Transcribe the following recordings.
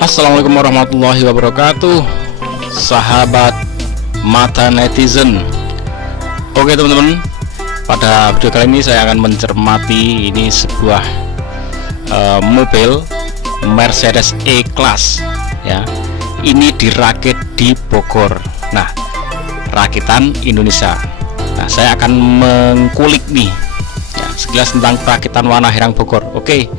Assalamualaikum warahmatullahi wabarakatuh, sahabat mata netizen. Oke teman-teman, pada video kali ini saya akan mencermati ini sebuah mobil Mercedes E-Class ya. Ini dirakit di Bogor. Nah, rakitan Indonesia. Nah, saya akan mengkulik nih ya, sekilas tentang perakitan warna herang Bogor. Oke.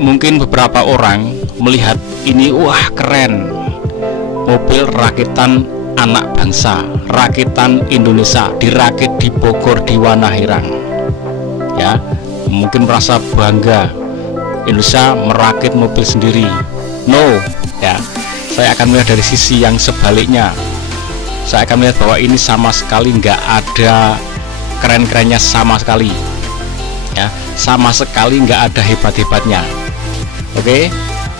Mungkin beberapa orang melihat ini, wah keren, mobil rakitan anak bangsa, rakitan Indonesia, dirakit di Bogor di Wana Herang ya, mungkin merasa bangga Indonesia merakit mobil sendiri. No ya, saya akan melihat dari sisi yang sebaliknya. Saya akan melihat bahwa ini sama sekali nggak ada keren-kerennya, sama sekali ya, sama sekali nggak ada hebat-hebatnya. Oke,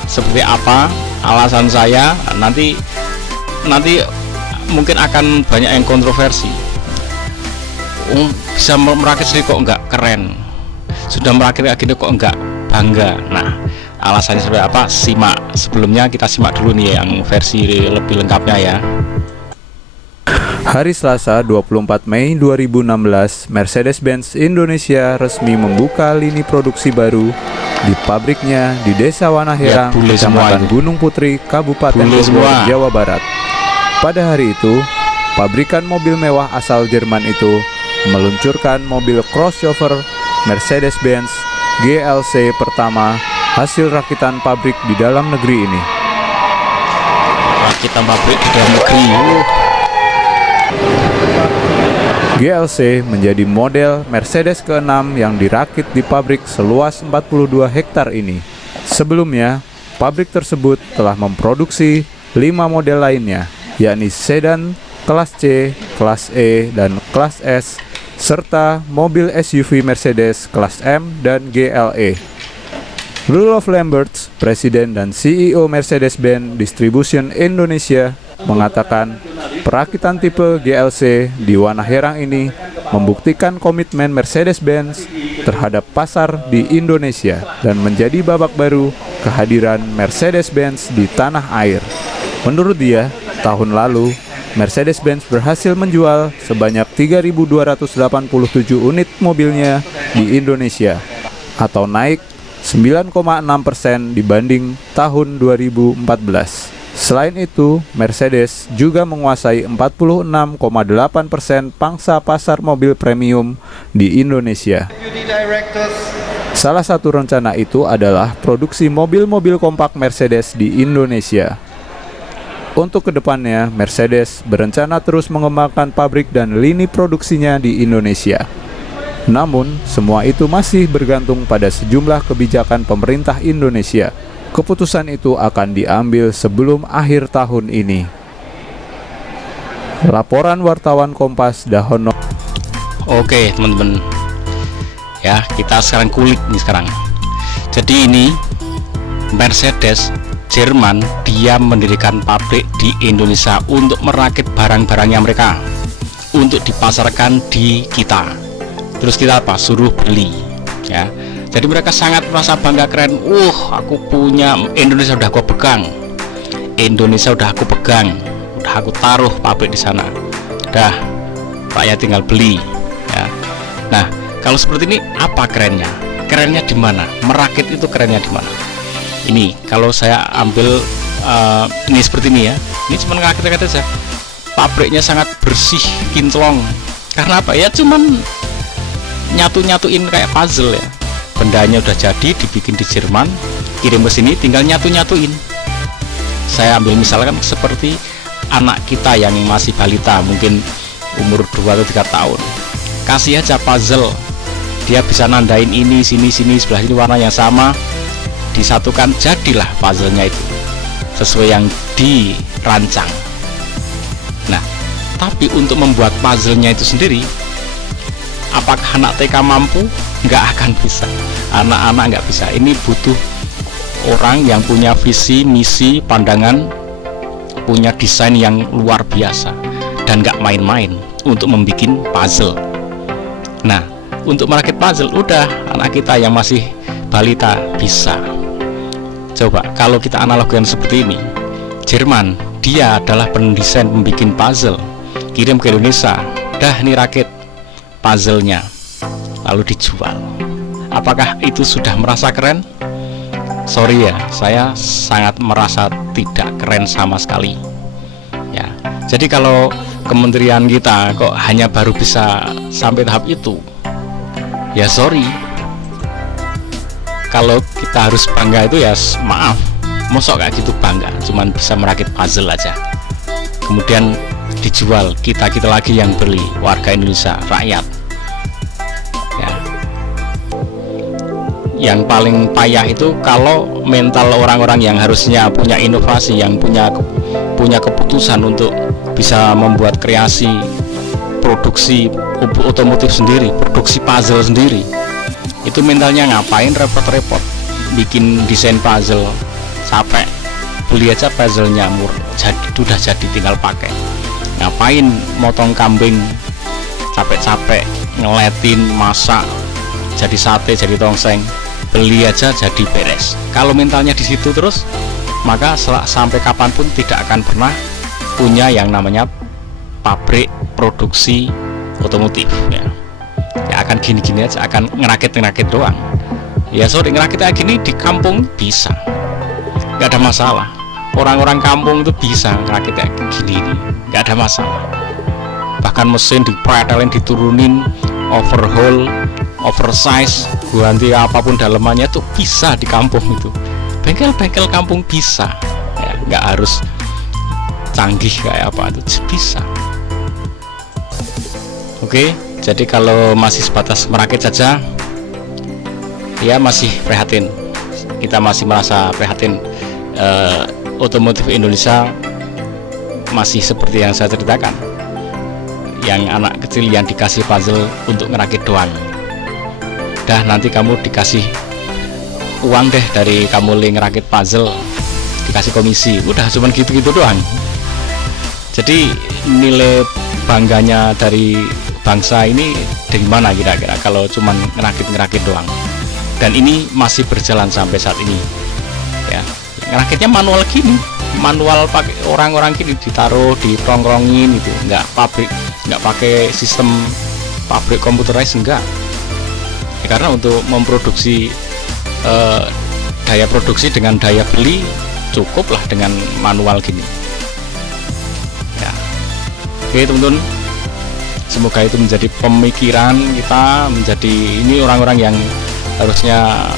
seperti apa alasan saya nanti mungkin akan banyak yang kontroversi. Bisa merakit sendiri kok nggak keren, sudah merakit kayak gini kok nggak bangga. Nah, alasannya seperti apa? Simak. Sebelumnya kita simak dulu nih yang versi lebih lengkapnya ya. Hari Selasa 24 Mei 2016, Mercedes-Benz Indonesia resmi membuka lini produksi baru di pabriknya di Desa Wana Herang, Kecamatan Gunung Putri, Kabupaten Bogor, Jawa Barat. Pada hari itu, pabrikan mobil mewah asal Jerman itu meluncurkan mobil crossover Mercedes-Benz GLC pertama hasil rakitan pabrik di dalam negeri ini. Rakitan pabrik di dalam negeri. GLC menjadi model Mercedes ke-6 yang dirakit di pabrik seluas 42 hektar ini. Sebelumnya, pabrik tersebut telah memproduksi 5 model lainnya, yakni sedan, kelas C, kelas E, dan kelas S, serta mobil SUV Mercedes kelas M dan GLE. Rudolf Lamberts, Presiden dan CEO Mercedes-Benz Distribution Indonesia, mengatakan perakitan tipe GLC di Wana Herang ini membuktikan komitmen Mercedes-Benz terhadap pasar di Indonesia dan menjadi babak baru kehadiran Mercedes-Benz di tanah air. Menurut dia, tahun lalu Mercedes-Benz berhasil menjual sebanyak 3.287 unit mobilnya di Indonesia atau naik 9,6% dibanding tahun 2014. Selain itu, Mercedes juga menguasai 46,8% pangsa pasar mobil premium di Indonesia. Salah satu rencana itu adalah produksi mobil-mobil kompak Mercedes di Indonesia. Untuk kedepannya, Mercedes berencana terus mengembangkan pabrik dan lini produksinya di Indonesia. Namun, semua itu masih bergantung pada sejumlah kebijakan pemerintah Indonesia. Keputusan itu akan diambil sebelum akhir tahun ini. Laporan wartawan Kompas Dahono. Oke teman-teman ya, kita sekarang kulik nih sekarang. Jadi ini Mercedes Jerman, dia mendirikan pabrik di Indonesia untuk merakit barang-barangnya mereka untuk dipasarkan di kita. Terus kita apa? Suruh beli ya. Jadi mereka sangat merasa bangga, keren. Aku punya Indonesia, udah aku pegang. Indonesia udah aku pegang, udah aku taruh pabrik di sana. Udah, rakyat tinggal beli. Ya. Nah, kalau seperti ini apa kerennya? Kerennya di mana? Merakit itu kerennya di mana? Ini kalau saya ambil ini seperti ini ya. Ini cuma rakit-rakit aja. Pabriknya sangat bersih, kinclong. Karena apa? Ya cuman nyatu-nyatuin kayak puzzle ya. Bendanya udah jadi, dibikin di Jerman, kirim ke sini, tinggal nyatu-nyatuin. Saya ambil misalkan seperti anak kita yang masih balita, mungkin umur 2 atau 3 tahun. Kasih aja puzzle, dia bisa nandain ini, sini, sebelah sini warna yang sama, disatukan, jadilah puzzle-nya itu sesuai yang dirancang. Nah, tapi untuk membuat puzzle-nya itu sendiri, apakah anak TK mampu? Nggak akan bisa, anak-anak nggak bisa. Ini butuh orang yang punya visi, misi, pandangan, punya desain yang luar biasa, dan nggak main-main untuk membuat puzzle. Nah, untuk merakit puzzle udah anak kita yang masih balita bisa. Coba kalau kita analogikan seperti ini, Jerman dia adalah pendesain pembikin puzzle, kirim ke Indonesia, dah ini rakit puzzle-nya, lalu dijual. Apakah itu sudah merasa keren? Sorry ya, saya sangat merasa tidak keren sama sekali ya. Jadi kalau kementerian kita kok hanya baru bisa sampai tahap itu, ya sorry. Kalau kita harus bangga itu ya maaf, mosok kayak gitu bangga cuman bisa merakit puzzle aja, kemudian dijual, kita lagi yang beli, warga Indonesia, rakyat ya. Yang paling payah itu kalau mental orang-orang yang harusnya punya inovasi, yang punya keputusan untuk bisa membuat kreasi, produksi otomotif sendiri, produksi puzzle sendiri, itu mentalnya ngapain repot-repot bikin desain puzzle, capek beli aja puzzle-nya udah jadi tinggal pakai. Ngapain motong kambing capek-capek, ngeletin, masak jadi sate, jadi tongseng, beli aja jadi beres. Kalau mentalnya di situ terus, maka sampai kapanpun tidak akan pernah punya yang namanya pabrik produksi otomotif ya. Ya akan gini-gini aja, akan ngerakit doang. Ya sorry, ngerakit kayak gini di kampung bisa, nggak ada masalah. Orang-orang kampung itu bisa ngerakit kayak gini, nggak ada masalah. Bahkan mesin dipretelin, diturunin, overhaul, oversize, ganti apapun dalemannya tuh bisa di kampung itu. Bengkel-bengkel kampung bisa ya, nggak harus canggih kayak apa, itu bisa. Oke, jadi kalau masih sebatas merakit saja, ya masih prihatin. Kita masih merasa prihatin. Otomotif Indonesia masih seperti yang saya ceritakan, yang anak kecil yang dikasih puzzle untuk ngerakit doang. Dah nanti kamu dikasih uang deh dari kamu ngerakit puzzle, dikasih komisi, udah cuman gitu-gitu doang. Jadi nilai bangganya dari bangsa ini dari mana kira-kira kalau cuman ngerakit doang? Dan ini masih berjalan sampai saat ini ya. Ngerakitnya manual gini, manual pakai orang-orang gini, ditaruh, ditongkrongin itu, nggak pakai sistem pabrik computerized, enggak ya, karena untuk memproduksi daya produksi dengan daya beli cukuplah dengan manual gini ya. Oke teman-teman, semoga itu menjadi pemikiran kita, menjadi ini orang-orang yang harusnya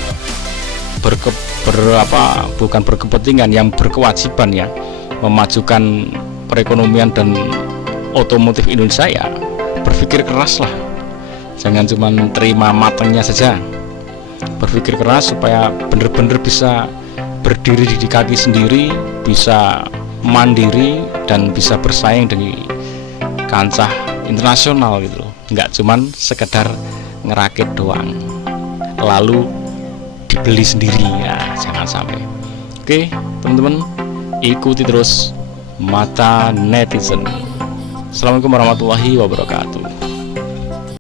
bukan berkepentingan, yang berkewajiban ya, memajukan perekonomian dan otomotif Indonesia ya, berpikir keras lah, jangan cuma terima matangnya saja, berpikir keras supaya benar-benar bisa berdiri di kaki sendiri, bisa mandiri dan bisa bersaing di kancah internasional gitu loh, nggak cuman sekedar ngerakit doang lalu dibeli sendiri ya, jangan sampai. Oke teman-teman, ikuti terus Mata Netizen. Assalamualaikum warahmatullahi wabarakatuh.